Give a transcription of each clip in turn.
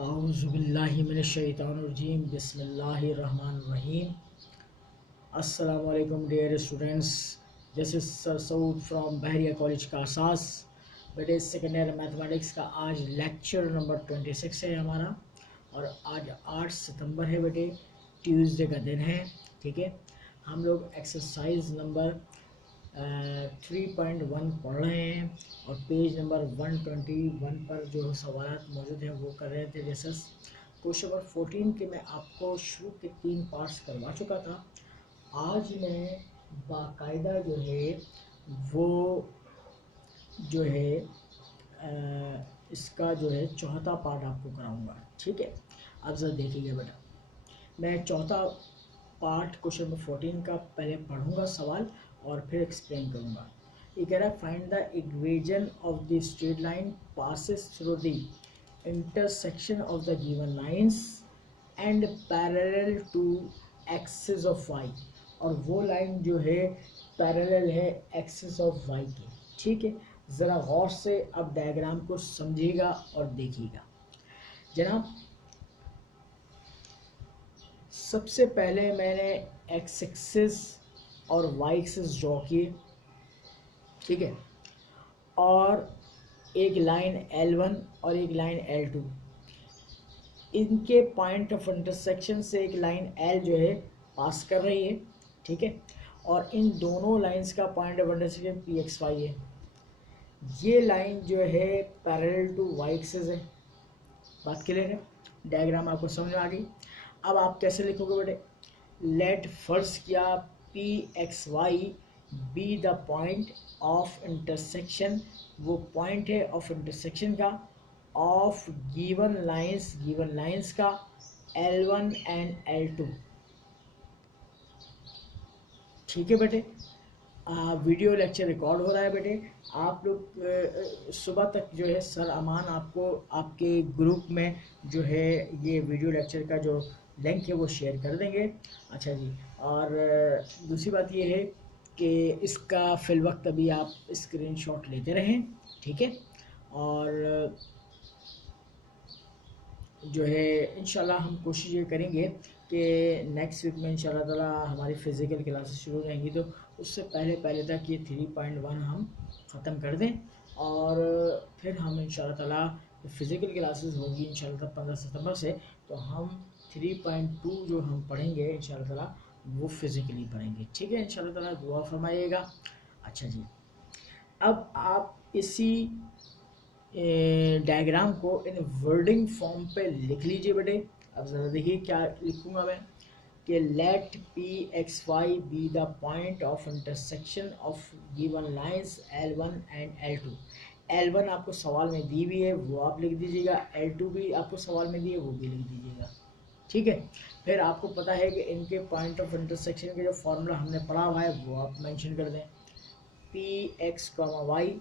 औज़ुबिल्लाहिमिनश्शैतानिर्रजीम बिस्मिल्लाहिर्रहमानिर्रहीम। अस्सलाम वालेकुम dear students, this is sir Saud from Bahria College Karsaz. बेटे सेकेंड ईयर मैथमेटिक्स का आज लेक्चर नंबर 26 है हमारा, और आज 8 सितंबर है बेटे, ट्यूसडे का दिन है। ठीक है, हम लोग एक्सरसाइज नंबर 3.1 पढ़ रहे हैं और पेज नंबर 121 पर जो सवाल मौजूद हैं वो कर रहे थे डिस्कस। क्वेश्चन नंबर 14 के मैं आपको शुरू के 3 पार्ट्स करवा चुका था। आज मैं बाकायदा जो है वो जो है इसका जो है चौथा पार्ट आपको कराऊंगा। ठीक है, अब ज़रा देखिएगा बेटा, मैं चौथा पार्ट क्वेश्चन नंबर 14 का पहले पढ़ूंगा सवाल और फिर एक्सप्लेन करूंगा। ये कह रहा है find the equation of the straight line passes through the intersection of the given lines and parallel to axis of Y, और वो लाइन जो है पैरेलल है एक्सिस ऑफ वाई की। ठीक है, ज़रा गौर से अब डायग्राम को समझिएगा और देखिएगा जनाब। सबसे पहले मैंने एक्स एक्सिस और वाई एक्सिस ड्रॉ किए। ठीक है, और एक लाइन L1 और एक लाइन L2, इनके पॉइंट ऑफ इंटरसेक्शन से एक लाइन L जो है पास कर रही है। ठीक है, और इन दोनों लाइंस का पॉइंट ऑफ इंटरसेक्शन PXY है। ये लाइन जो है पैरेलल टू वाई एक्सिस है। बात क्लियर है? डायग्राम आपको समझ में आ गई। अब आप कैसे लिखोगे बेटे? लेट फर्ज किया PXY be the point of intersection, वो पॉइंट है ऑफ इंटरसेक्शन का ऑफ गिवन लाइंस का L1 एंड L2। ठीक है बेटे, वीडियो लेक्चर रिकॉर्ड हो रहा है बेटे। आप लोग सुबह तक जो है सर अमान आपको आपके ग्रुप में जो है ये वीडियो लेक्चर का जो लिंक है वो शेयर कर देंगे। अच्छा जी, और दूसरी बात ये है कि इसका फिल वक्त अभी आप स्क्रीनशॉट लेते रहें। ठीक है, और जो है इंशाल्लाह हम कोशिश ये करेंगे कि नेक्स्ट वीक में इंशाल्लाह ताला हमारी फ़िज़िकल क्लासेस शुरू हो जाएंगी, तो उससे पहले तक ये 3.1 हम ख़त्म कर दें, और फिर हम इंशाल्लाह ताला फ़िज़िकल क्लासेस होगी इंशाल्लाह 15 सितंबर से, तो हम 3.2 जो हम पढ़ेंगे इंशाल्लाह ताला वो फिज़िकली पढ़ेंगे। ठीक है, इंशाल्लाह ताला दुआ फरमाइएगा। अच्छा जी, अब आप इसी डायग्राम को इन वर्डिंग फॉर्म पे लिख लीजिए बेटे। अब ज़रा देखिए क्या लिखूंगा मैं कि let PXY be the point of intersection of given lines L1 and L2। L1 आपको सवाल में दी हुई है वो आप लिख दीजिएगा, L2 भी आपको सवाल में दी है वो भी लिख दीजिएगा। ठीक है, फिर आपको पता है कि इनके पॉइंट ऑफ इंटरसेक्शन के जो फॉर्मूला हमने पढ़ा हुआ है वो आप मेंशन कर दें। PX, Y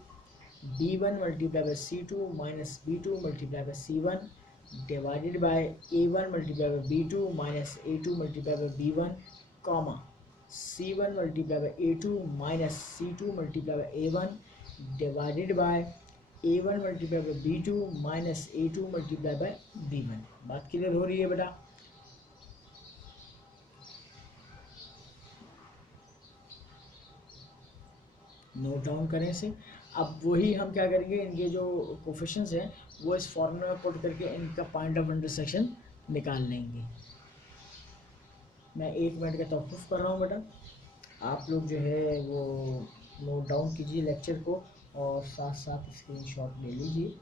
B1 multiplied by C2 minus B2 multiplied by C1 divided by A1 multiplied by B2 minus A2 multiplied by B1, comma C1 multiplied by A2 minus C2 multiplied by A1 divided by A1 multiplied by B2 minus A2 multiplied by B1। बात clear हो रही है बेटा? Note down करें से। अब वही हम क्या करेंगे, इनके जो कोफिशिएंट्स हैं वो इस फॉर्मूला में पुट करके इनका पॉइंट ऑफ इंटरसेक्शन निकाल लेंगे। मैं 1 मिनट का तवक़ुफ़ कर रहा हूँ बेटा, आप लोग जो है वो नोट डाउन कीजिए लेक्चर को और साथ साथ स्क्रीनशॉट ले लीजिए।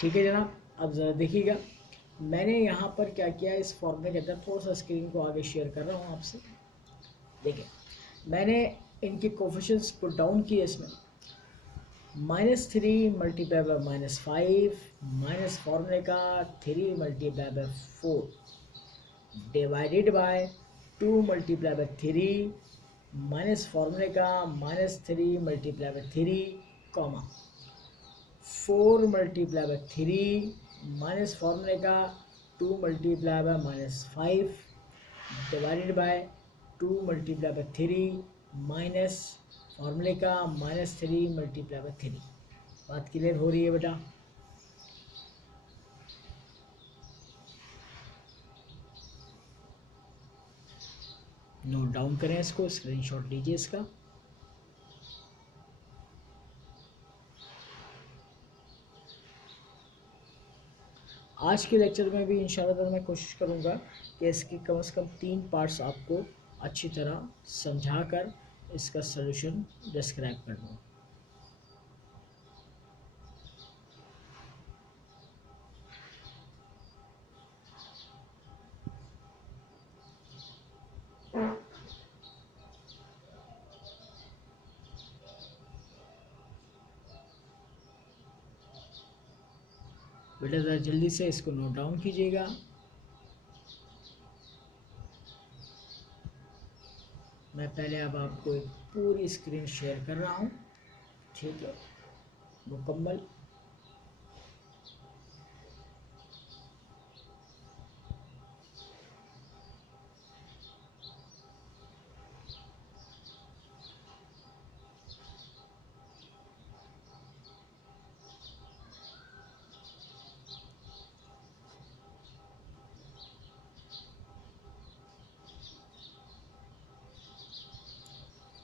ठीक है जनाब, अब ज़रा देखिएगा मैंने यहाँ पर क्या किया, इस फॉर्मूले के अंदर थोड़ा सा स्क्रीन को आगे शेयर कर रहा हूँ आपसे। देखिए मैंने इनके कोफिशिएंट्स पुट डाउन किए इसमें। -3 मल्टीप्लाई बाय -5 माइनस फॉर्मूले का 3 multiply by 4 divided by 2 multiply by 3 minus फॉर्मूले का -3 multiply by 3 comma 4 multiply by 3 minus फॉर्मूले का 2 multiply by -5 divided by 2 multiply by 3 minus फॉर्मूले का -3 मल्टीप्लाई बाय 3। बात क्लियर हो रही है बेटा? नोट डाउन करें इसको, स्क्रीनशॉट लीजिए इसका। आज के लेक्चर में भी इंशाल्लाह मैं कोशिश करूंगा कि इसके कम से कम 3 पार्ट्स आपको अच्छी तरह समझाकर इसका सलूशन डिस्क्राइब कर दूँ। बेटा ज़रा जल्दी से इसको नोट डाउन कीजिएगा। मैं पहले अब आपको एक पूरी स्क्रीन शेयर कर रहा हूँ, ठीक है, मुकम्मल।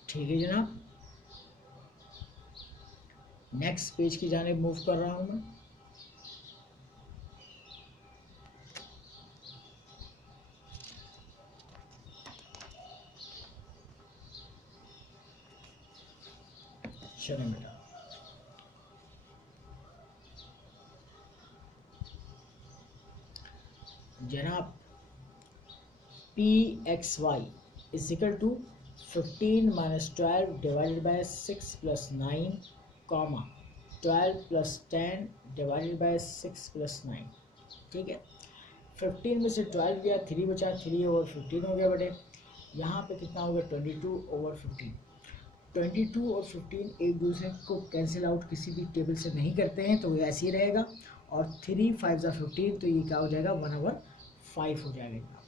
ठीक है जनाब, नेक्स्ट पेज की जानिब मूव कर रहा हूँ मैं। चलो बेटा, जनाब PXY is equal to 15 minus 12 divided by 6 plus 9 comma 12 plus 10 divided by 6 plus 9। ठीक है, 15 में से 12 गया, 3 बचा, 3 ओवर 15 हो गया बेटे। यहाँ पे कितना हो गया? 22 ओवर 15। 22 और 15 एक दूसरे को कैंसिल आउट किसी भी टेबल से नहीं करते हैं, तो ये ऐसे ही रहेगा। और 3 5 ज़ा 15, तो ये क्या हो जाएगा? 1/5 हो जाएगा।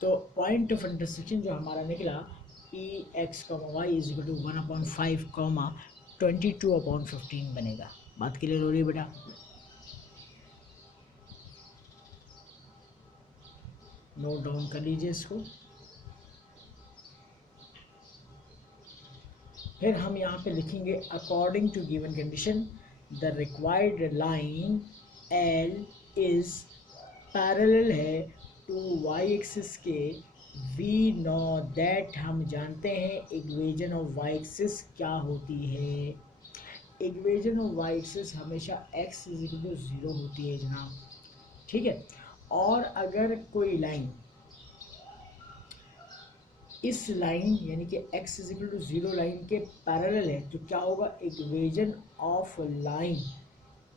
तो पॉइंट ऑफ इंटरसेक्शन जो हमारा निकला PX, Y is equal to 1/5 comma 22/15 बनेगा। बात क्लियर हो रही है बेटा? नोट डाउन कर लीजिए इसको। फिर हम यहाँ पे लिखेंगे according to given condition the required line L is parallel है टू y एक्सिस के। वी नो दैट, हम जानते हैं इक्वेशन ऑफ y एक्सिस क्या होती है। इक्वेशन ऑफ y एक्सिस हमेशा x इज इक्वल टू 0 होती है जनाब, ठीक है। और अगर कोई लाइन इस लाइन यानी कि x is equal to 0 line के पैरेलल है, तो क्या होगा? इक्वेशन ऑफ लाइन,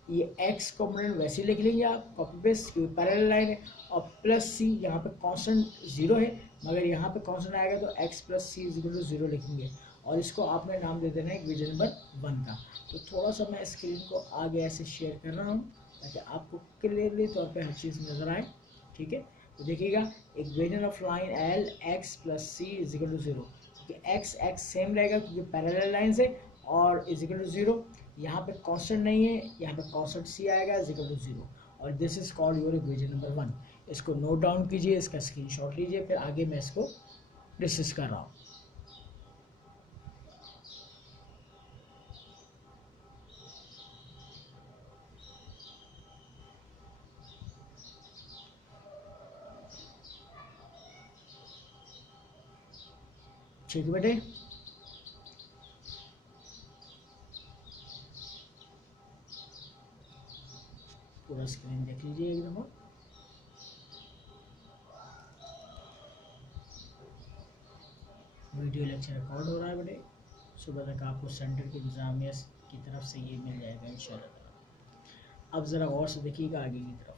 ये x कॉम्पोनेंट वैसे लिख लेंगे आप कॉपी पेस्ट, क्योंकि पैरेलल लाइन है। और प्लस c, यहाँ पे कांस्टेंट 0 है, मगर यहाँ पे कांस्टेंट आएगा तो x plus C is equal to 0 लिखेंगे। और इसको आपने नाम दे देना है इक्वेशन नंबर 1 का। तो थोड़ा सा मैं स्क्रीन को आगे ऐसे शेयर कर रहा हूँ ताकि आपको क्लियरली तौर पे हर चीज़ नज़र आए, ठीक है। तो देखिएगा, equation of line L x plus C is equal to 0, क्योंकि x सेम रहेगा क्योंकि पैरेलल लाइन से, और इज इक्वल टू 0। यहाँ पे कांस्टेंट नहीं है, यहाँ पे कांस्टेंट सी आएगा इज इक्वल टू 0, और this is called your equation number 1। इसको नोट डाउन कीजिए, इसका स्क्रीनशॉट लीजिए, फिर आगे मैं इसको डिस्कस कर रहा हूँ। ठीक है बेटे, पूरा स्क्रीन देख लीजिए एकदम। वीडियो लेक्चर रिकॉर्ड हो रहा है बेटे। सुबह तक आपको सेंटर की इंतजामिया की तरफ से ये मिल जाएगा इंशाल्लाह। अब ज़रा गौर से देखिएगा आगे की तरफ।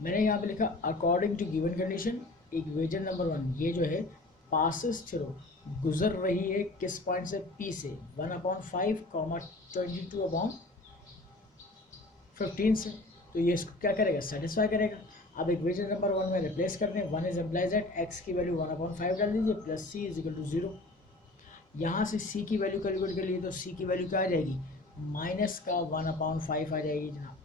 मैंने यहाँ पे लिखा according to given condition equation number 1 ये जो है पासिस थ्रू गुजर रही है किस पॉइंट से, P से 1/5 22/15 से। तो ये इसको क्या करेगा, सेटिस्फाई करेगा। अब इक्वेशन नंबर 1 में रिप्लेस करते हैं, 1 इज एम्प्लाइज एट x की वैल्यू 1/5 डाल दीजिए plus c is equal to 0। यहाँ से c की वैल्यू कैलकुलेट कर लिए तो c की वैल्यू क्या आ जाएगी, माइनस का 1/5 आ जाएगी जनाब।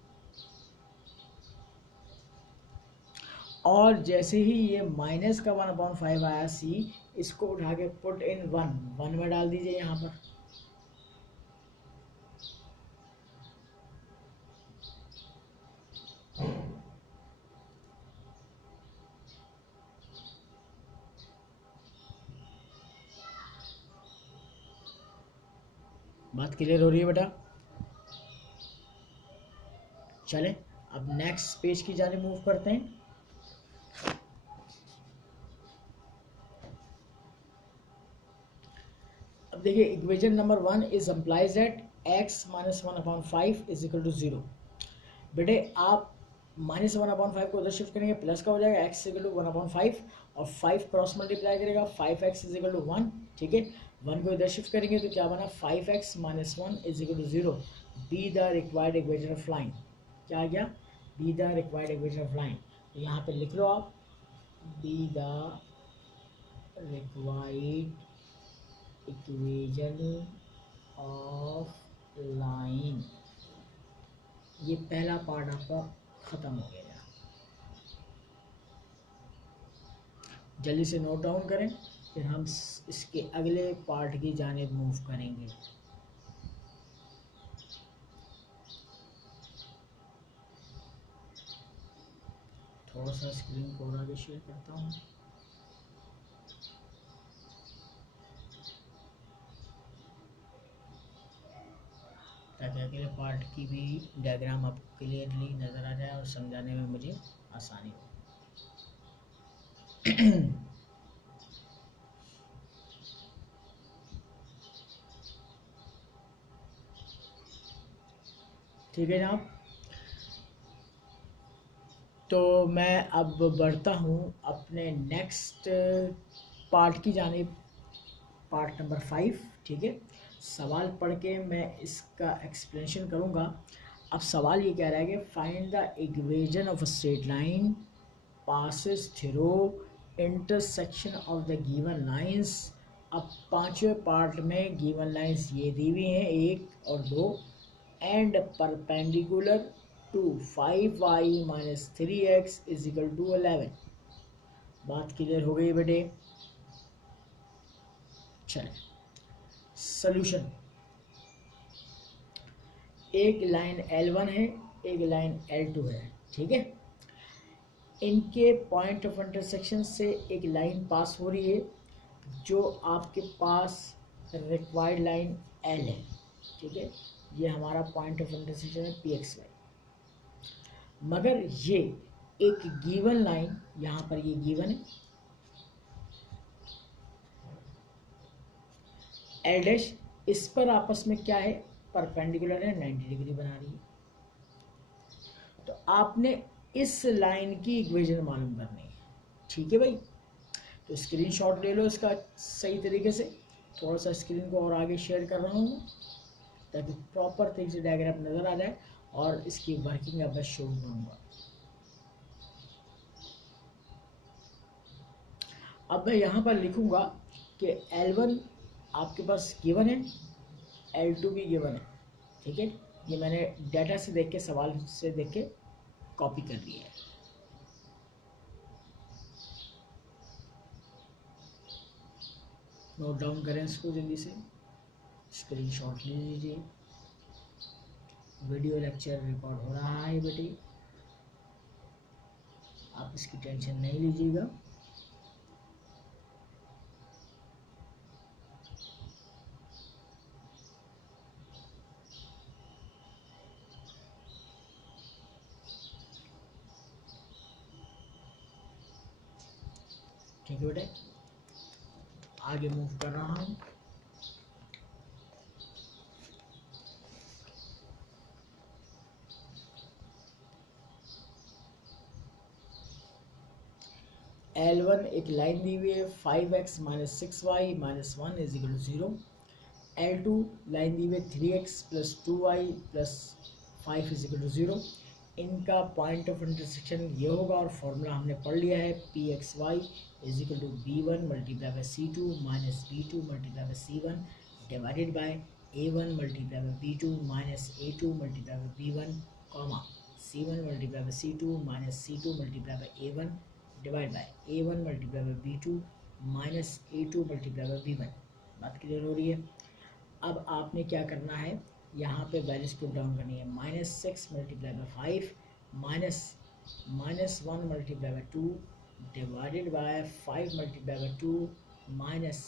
और जैसे ही ये माइनस का 1/5 आया c, इसको उठा के पुट इन 1 में डाल दीजिए यहाँ पर। बात क्लियर हो रही है बेटा? चलें अब नेक्स्ट पेज की जाने मूव करते हैं। अब देखिए equation number 1 is implies that x minus 1/5 is equal to 0। बेटे आप माइनस 1/5 को उधर शिफ्ट करेंगे, प्लस का हो जाएगा x इज इक्वल टू 1/5 और 5 क्रॉस मल्टीप्लाई करेगा 5x इज इक्वल टू 1। ठीक है, 1 को इधर शिफ्ट करेंगे तो क्या बना, 5x minus 1 is equal to 0। Be the required equation of line. क्या आ गया, be the required equation of line. तो यहाँ पे लिख लो आप, be the required equation of line. ये पहला पार्ट आपका ख़त्म हो गया। जल्दी से नोट डाउन करें, फिर हम इसके अगले पार्ट की जानिब मूव करेंगे। थोड़ा सा स्क्रीन को और आगे शेयर करता हूँ। ताकि अगले पार्ट की भी डायग्राम आपको क्लियरली नज़र आ जाए और समझाने में मुझे आसानी हो। ठीक है जनाब, तो मैं अब बढ़ता हूँ अपने नेक्स्ट पार्ट की जानिब, पार्ट नंबर 5। ठीक है, सवाल पढ़ के मैं इसका एक्सप्लेनेशन करूँगा। अब सवाल ये कह रहा है कि find the equation of a straight line passes through intersection of the given lines. अब पांचवें पार्ट में गिवन लाइंस ये दी हुई हैं 1 और 2 and perpendicular to 5y minus 3x is equal to 11। बात क्लियर हो गई बेटे? चलें सॉल्यूशन। एक लाइन L1 है, एक लाइन L2 है। ठीक है, इनके पॉइंट ऑफ इंटरसेक्शन से एक लाइन पास हो रही है जो आपके पास रिक्वायर्ड लाइन L है। ठीक है, ये हमारा पॉइंट ऑफ इंटरसेक्शन है PXY। मगर ये एक गिवन लाइन, यहाँ पर ये गिवन है L डैश, इस पर आपस में क्या है, परपेंडिकुलर है, 90 डिग्री बना रही है। तो आपने इस लाइन की इक्वेशन मालूम करनी है। ठीक है भाई, तो स्क्रीनशॉट ले लो इसका सही तरीके से। थोड़ा सा स्क्रीन को और आगे शेयर कर रहा हूँ ताकि प्रॉपर तरीके से डायग्राम नज़र आ जाए और इसकी वर्किंग अब मैं शो करूँगा। अब मैं यहाँ पर लिखूँगा कि L1 आपके पास गिवन है, L2 भी गिवन है। ठीक है, ये मैंने डाटा से देख के, सवाल से देख के कॉपी कर लिया है। नोट डाउन करें इसको जल्दी से, स्क्रीनशॉट ले लीजिए। वीडियो लेक्चर रिकॉर्ड हो रहा है बेटी, आप इसकी टेंशन नहीं लीजिएगा। ठीक है बेटे, आगे मूव कर रहा हूँ। L1 एक लाइन दी हुई है 5x minus 6y minus 1 is equal to 0। L2 line दी हुई है 3x plus 2y plus 5 is equal to 0। इनका पॉइंट ऑफ इंटरसेक्शन ये होगा और फॉर्मूला हमने पढ़ लिया है pxy is equal to b1 multiply by c2 minus b2 multiply by c1 divided by a1 multiply by b2 minus a2 multiply by b1 comma c1 multiply by c2 minus c2 multiply by a1 divide by a1 multiply by b2 minus a2 multiply by b1। बात clear हो रही है। अब आपने क्या करना है, यहाँ पे वैल्यूज पुट डाउन करनी है। -6 multiply by 5 minus 1 multiply by 2 divided by 5 multiply by 2 minus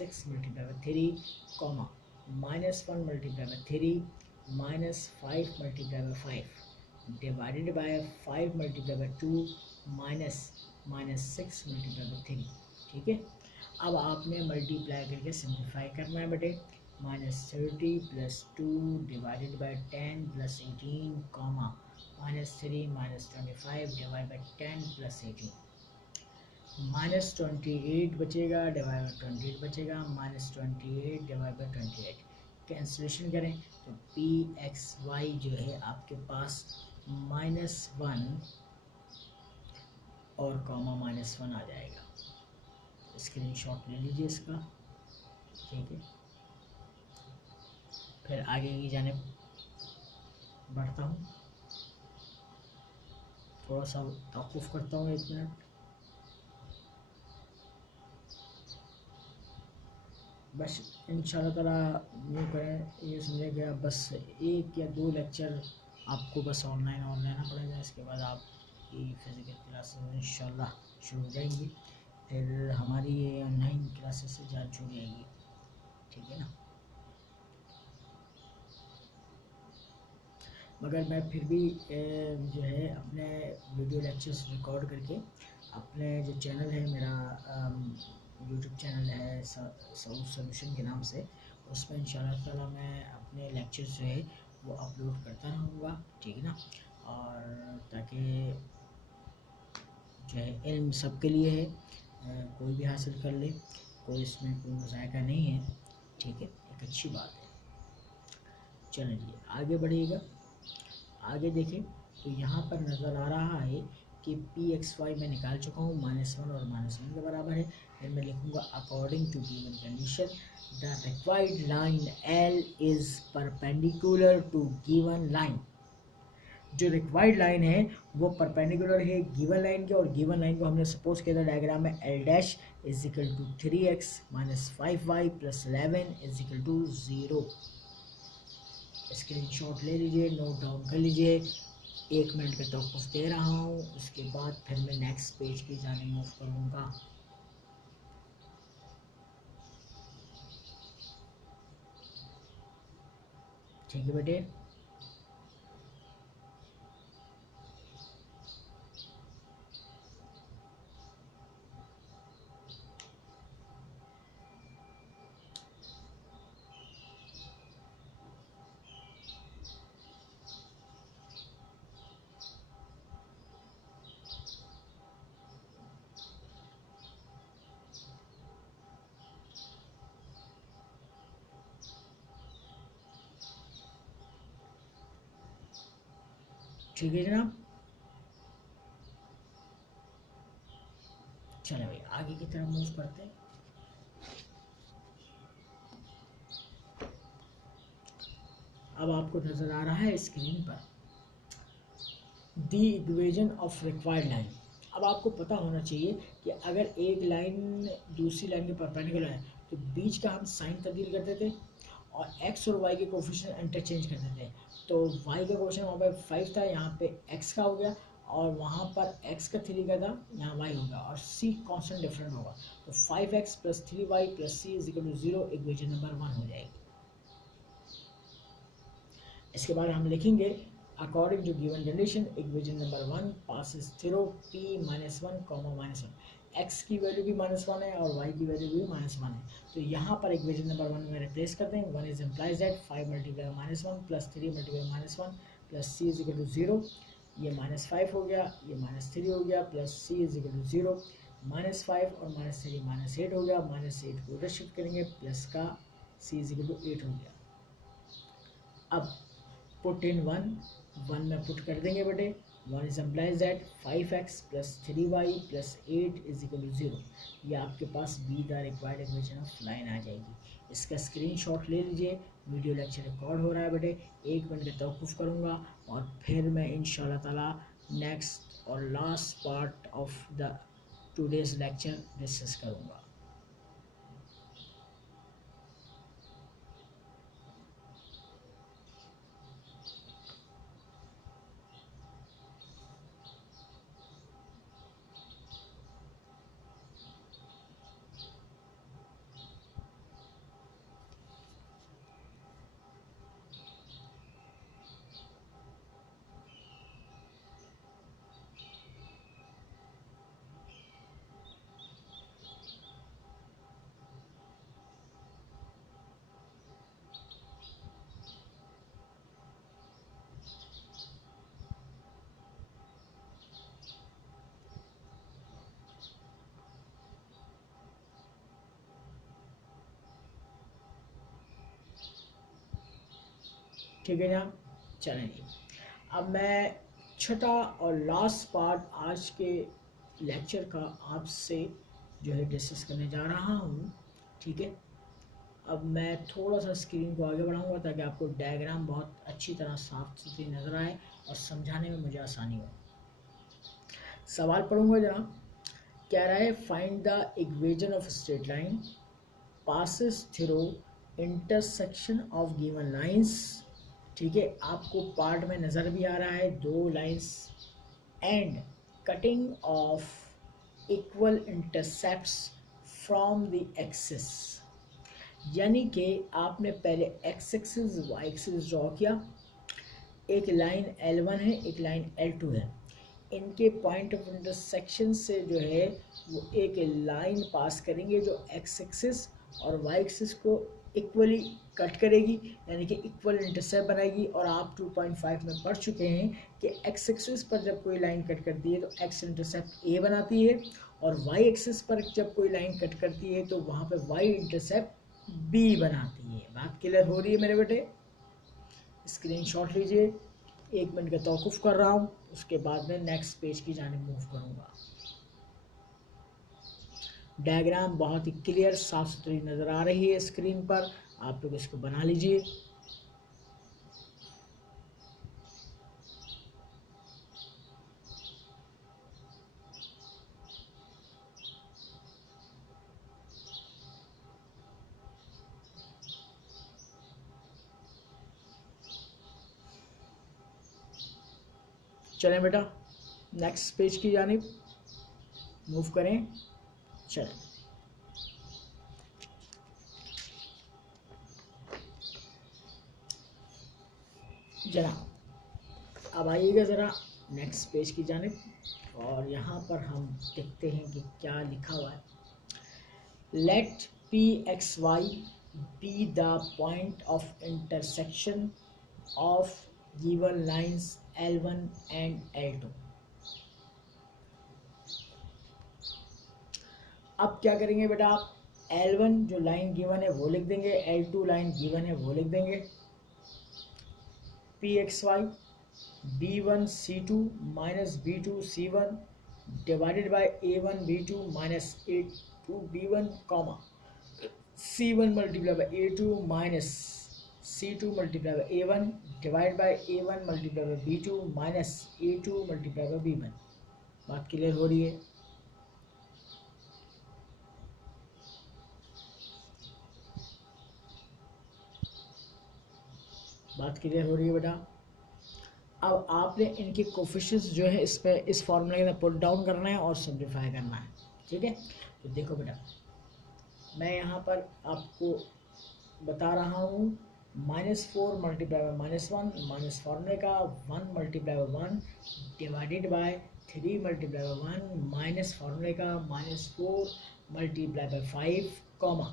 6 multiply by 3 comma -1 multiply by 3 minus 5 multiply by 5 divided by 5 multiply by 2 minus 6 multiply by 3। ठीक है, अब आपने मल्टीप्लाई करके सिंप्लीफाई करना है बेटे। -30 plus 2 divided by 10 plus 18 comma -3 minus 25 divide by 10 plus 18 -28 बचेगा divide by 28 बचेगा -28 डिवाइड बाई 28 कैंसिलेशन करें तो pxy जो है आपके पास -1 और कॉमा -1 आ जाएगा। स्क्रीनशॉट ले लीजिए इसका। ठीक है, फिर आगे की जानिब बढ़ता हूँ। थोड़ा सा तवक़ुफ़ करता हूँ 1 मिनट। बस इंशाल्लाह ताला यूँ करें, ये समझे कि आप बस 1 या 2 लेक्चर आपको बस ऑनलाइन और लेना पड़ेगा। इसके बाद आपकी फ़िज़िकल क्लासेस इंशाल्लाह शुरू हो जाएंगी। फिर हमारी ये ऑनलाइन क्लासेस से जान छूट जाएगी। ठीक है ना, मगर मैं फिर भी जो है अपने वीडियो लेक्चर्स रिकॉर्ड करके अपने जो चैनल है मेरा यूट्यूब चैनल है सऊद सोल्यूशन के नाम से, उसमें इंशाल्लाह ताला मैं अपने लेक्चर्स जो है वो अपलोड करता रहूँगा। ठीक है ना, और ताकि जो है इल्म सबके लिए है, कोई भी हासिल कर ले, कोई इसमें कोई मज़ायका नहीं है। ठीक है, एक अच्छी बात है। चलिए जी आगे बढ़िएगा। आगे देखें तो यहाँ पर नज़र आ रहा है कि pxy मैं निकाल चुका हूँ, -1 और -1 के बराबर है। फिर मैं लिखूँगा according to given condition the required line L is perpendicular to given line. जो रिक्वायर्ड लाइन है वो परपेंडिकुलर है गिवन लाइन के, और गिवन लाइन को हमने सपोज किया था डायग्राम में L dash is equal to 3x minus 5y plus 11 is equal to 0। Screenshot ले लीजिए, नोट डाउन कर लीजिए। 1 मिनट का तवक़ुफ़ दे रहा हूँ, उसके बाद फिर मैं नेक्स्ट पेज की जानिब मूव करूँगा। ठीक है बेटे, ठीक है जनाब। चलो भाई आगे की तरफ मूव करते हैं। अब आपको नज़र आ रहा है स्क्रीन पर the equation of required line. अब आपको पता होना चाहिए कि अगर एक लाइन दूसरी लाइन के परपेंडिकुलर है तो बीच का हम साइन तब्दील करते थे और x और y के कोफिशिएंट इंटरचेंज करते थे। तो y का कोफिशिएंट वहाँ पे 5 था, यहाँ पे x का हो गया, और वहाँ पर x का 3 का था, यहाँ y होगा, और c कांस्टेंट डिफरेंट होगा। तो 5x plus 3y plus c is equal to 0 equation number 1 हो जाएगी। इसके बाद हम लिखेंगे according to given condition equation number 1 passes through p -1, -1 x की वैल्यू भी -1 है और y की वैल्यू भी -1 है। तो यहाँ पर इक्वेशन नंबर 1 में रिप्लेस करते हैं। 1 is implies that 5 multiply -1 plus 3 multiply -1 plus c is equal to 0। ये -5 हो गया, ये -3 हो गया, plus c is equal to 0। -5 और -3 -8 हो गया, -8 को उधर शिफ्ट करेंगे, प्लस का c इज इक्वल टू 8 हो गया। अब पुट इन 1 में पुट कर देंगे बेटे। 1 is implies that 5x plus 3y plus 8 is equal to 0। ये आपके पास be the required equation of line आ जाएगी। इसका स्क्रीनशॉट ले लीजिए। वीडियो लेक्चर रिकॉर्ड हो रहा है बेटे, 1 मिनट का तवक़ुफ़ करूँगा और फिर मैं इंशाल्लाह ताला नेक्स्ट और last part of the today's lecture discuss करूँगा। ठीक है जनाब, चलेंगे। अब मैं छठा और लास्ट पार्ट आज के लेक्चर का आपसे जो है डिस्कस करने जा रहा हूँ। ठीक है, अब मैं थोड़ा सा स्क्रीन को आगे बढ़ाऊँगा ताकि आपको डायग्राम बहुत अच्छी तरह साफ सुथरी नज़र आए और समझाने में मुझे आसानी हो। सवाल पढ़ूँगा जनाब। कह रहा है find the equation of straight line passes through intersection of given lines. ठीक है, आपको पार्ट में नज़र भी आ रहा है 2 lines and cutting off equal intercepts from the axis. यानी कि आपने पहले X axis Y axis draw किया, एक लाइन L1 है, एक लाइन L2 है। इनके पॉइंट ऑफ इंटरसेक्शन से जो है वो एक लाइन पास करेंगे जो एक्स एक्सिस और वाई एक्सिस को इक्वली कट करेगी, यानी कि इक्वल इंटरसेप्ट बनाएगी। और आप 2.5 में पढ़ चुके हैं कि एक्स एक्सिस पर जब कोई लाइन कट करती है तो एक्स इंटरसेप्ट ए बनाती है और वाई एक्सिस पर जब कोई लाइन कट करती है तो वहाँ पे वाई इंटरसेप्ट बी बनाती है। बात क्लियर हो रही है मेरे बेटे? स्क्रीनशॉट लीजिए। 1 मिनट का तौक़ुफ़ कर रहा हूँ, उसके बाद में नेक्स्ट पेज की जानिब मूव करूँगा। डायग्राम बहुत ही क्लियर साफ सुथरी नज़र आ रही है स्क्रीन पर, आप लोग इसको बना लीजिए। चलें बेटा, नेक्स्ट पेज की जानिब मूव करें। चलें जनाब, अब आइएगा ज़रा नेक्स्ट पेज की जानिब और यहाँ पर हम देखते हैं कि क्या लिखा हुआ है। Let P X Y be the point of intersection of given lines L1 and L2। अब क्या करेंगे बेटा, आप L1 जो लाइन गिवन है वो लिख देंगे, L2 लाइन गिवन है वो लिख देंगे। P X Y B1 C2 minus B2 C1 divided by A1 B2 minus A2 B1 comma C1 multiply by A2 minus C2 multiply by A1 divide by A1 multiply by B2 minus A2 multiply by B1। बात clear हो रही है? बात clear हो रही है बेटा? अब आपने इनके कोफिशिएंट्स जो है इस पे इस फॉर्मूले के अंदर पुट डाउन करना है और सिंप्लीफाई करना है। ठीक है, तो देखो बेटा, मैं यहाँ पर आपको बता रहा हूँ -4 मल्टीप्लाई बाय -1 माइनस फॉर्मूले का 1 multiply by 1 divided by 3 multiply by 1 minus फार्मूले का -4 multiply by 5 comma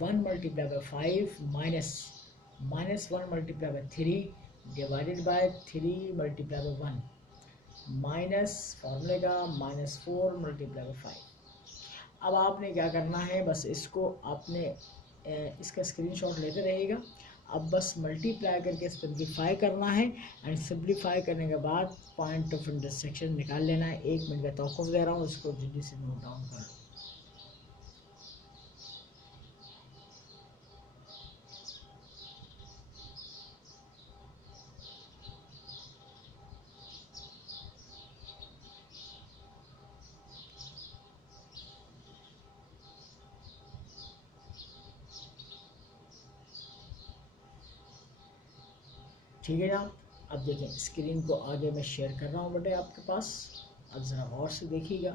1 multiply by 5 -1 multiply by 3 divided by 3 multiply by 1 minus फार्मूले का -4 मल्टीप्लाई बाई 5। अब आपने क्या करना है, बस इसको आपने इसका स्क्रीनशॉट लेते रहिएगा। अब बस मल्टीप्लाई करके सिंप्लीफाई करना है एंड सिंप्लीफाई करने के बाद पॉइंट ऑफ इंटरसेक्शन निकाल लेना है। 1 मिनट का तौक़ुफ़ दे रहा हूँ, इसको जल्दी से नोट डाउन कर लो। ठीक है जनाब, अब देखें स्क्रीन को आगे मैं शेयर कर रहा हूँ बेटे आपके पास। अब ज़रा गौर से देखिएगा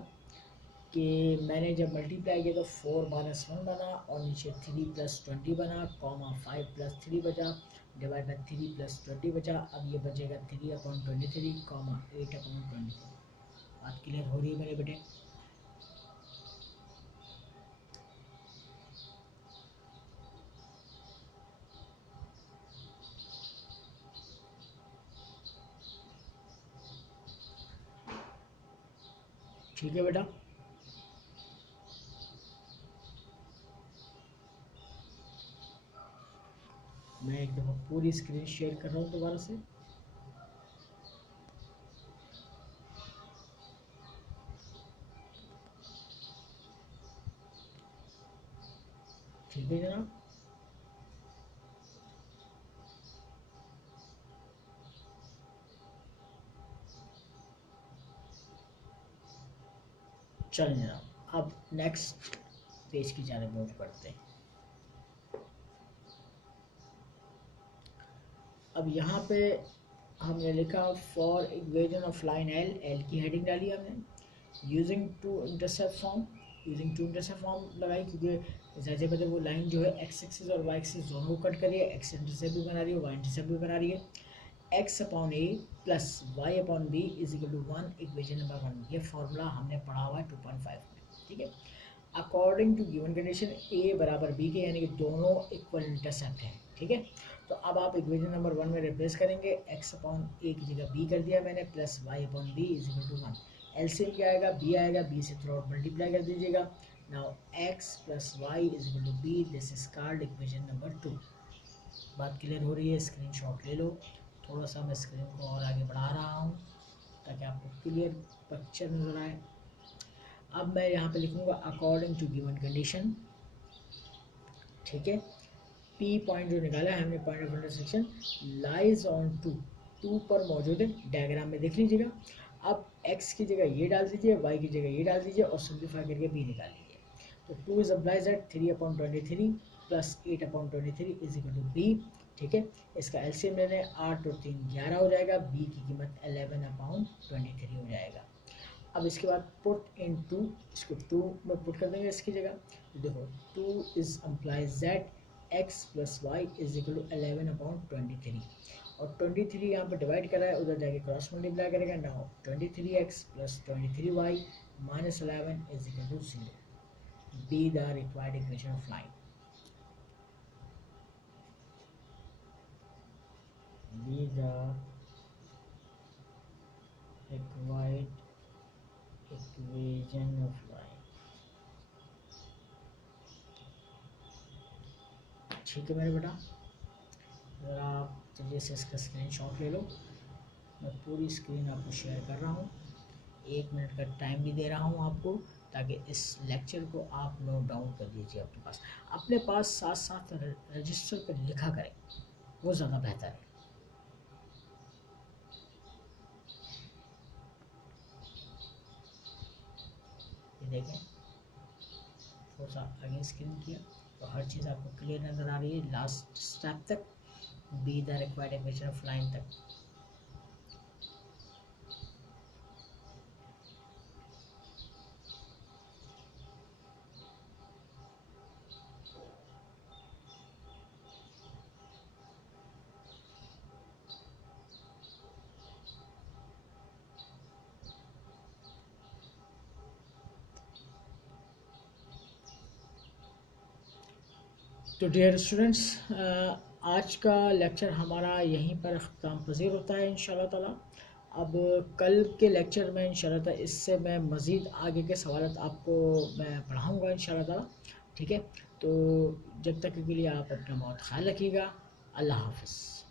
कि मैंने जब मल्टीप्लाई किया तो 4 माइनस 1 बना और नीचे 3 प्लस 20 बना, कॉमा 5 प्लस 3 बचा, डिवाइड बाई 3 प्लस 20 बचा। अब ये बचेगा 3 अपॉन 23 कॉमा 8 अपॉन 23। बात क्लियर हो रही है मेरे बेटे? ठीक है बेटा, मैं एक दफ़ा पूरी स्क्रीन शेयर कर रहा हूँ दोबारा से। ठीक है जनाब, चलें जनाब, अब नेक्स्ट पेज की जानिब मूव करते हैं। अब यहाँ पे हमने लिखा for equation of line L की हेडिंग डाली हमने। यूजिंग टू इंटरसेप्ट फॉर्म लगाई, क्योंकि जैसे पता वो लाइन जो है एक्स एक्सिस और वाई एक्सिस दोनों को कट करी है। एक्स इंटरसेप्ट भी बना रही है, वाई इंटरसेप्ट भी बना रही है। X upon A plus Y upon B is equal to 1 equation number 1। ये फार्मूला हमने पढ़ा हुआ है 2.5 में। ठीक है, अकॉर्डिंग टू गिवन कंडीशन ए बराबर बी के, यानी कि दोनों इक्वल इंटरसेप्ट हैं। ठीक है, तो अब आप इक्वेशन नंबर 1 में रिप्लेस करेंगे। एक्स अपॉन ए की जगह बी कर दिया मैंने, plus Y upon B is equal to 1। LCM क्या आएगा? बी आएगा, बी से थ्रू आउट मल्टीप्लाई कर दीजिएगा। Now X plus Y is equal to B, this is called equation number 2। बात क्लियर हो रही है? स्क्रीनशॉट ले लो। थोड़ा सा मैं स्क्रीन को और आगे बढ़ा रहा हूँ ताकि आपको क्लियर पिक्चर नज़र आए। अब मैं यहाँ पे लिखूँगा अकॉर्डिंग टू गिवन कंडीशन। ठीक है, पी पॉइंट जो निकाला है हमने, point of intersection lies on 2 पर मौजूद है। डायग्राम में देख लीजिएगा। अब x की जगह ये डाल दीजिए, y की जगह ये डाल दीजिए और सिंप्लीफाई करके b निकाल लीजिए। तो 2 is implies at 3 upon 23 plus 8 upon 23 is equal to b। ठीक है, इसका एलसीएम लेने 8 और 3 11 हो जाएगा। b की कीमत 11 अपॉन 23 हो जाएगा। अब इसके बाद पुट इन 2, इसको 2 में पुट कर देंगे इसकी जगह। तो देखो 2 is implies that x plus Y is equal to 11 upon 23 और 23 यहाँ पर डिवाइड करा है, उधर जाके क्रॉस मल्टीप्लाई करेगा। Now 23x plus 23y minus 11 is equal to 0। Be the required equation of line. Be the required equation of line. ठीक है मेरे बेटा, ज़रा आप जल्दी से इसका स्क्रीनशॉट ले लो। मैं पूरी स्क्रीन आपको शेयर कर रहा हूँ। 1 मिनट का टाइम भी दे रहा हूँ आपको, ताकि इस लेक्चर को आप नोट डाउन कर लीजिए अपने पास साथ साथ रजिस्टर पर लिखा करें, वो ज़्यादा बेहतर है। ये देखें, थोड़ा सा आगे स्क्रीन किया तो हर चीज़ आपको क्लियर नज़र आ रही है लास्ट स्टेप तक, B the required equation of line तक। तो डियर स्टूडेंट्स, आज का लेक्चर हमारा यहीं पर ख़त्म पज़ीर होता है इंशाल्लाह ताला। अब कल के लेक्चर में इंशाल्लाह ताला इससे मैं मज़ीद आगे के सवाल आपको मैं पढ़ाऊँगा इंशाल्लाह ताला। ठीक है, तो जब तक के लिए आप अपना बहुत ख्याल रखिएगा। अल्लाह हाफ़िज़।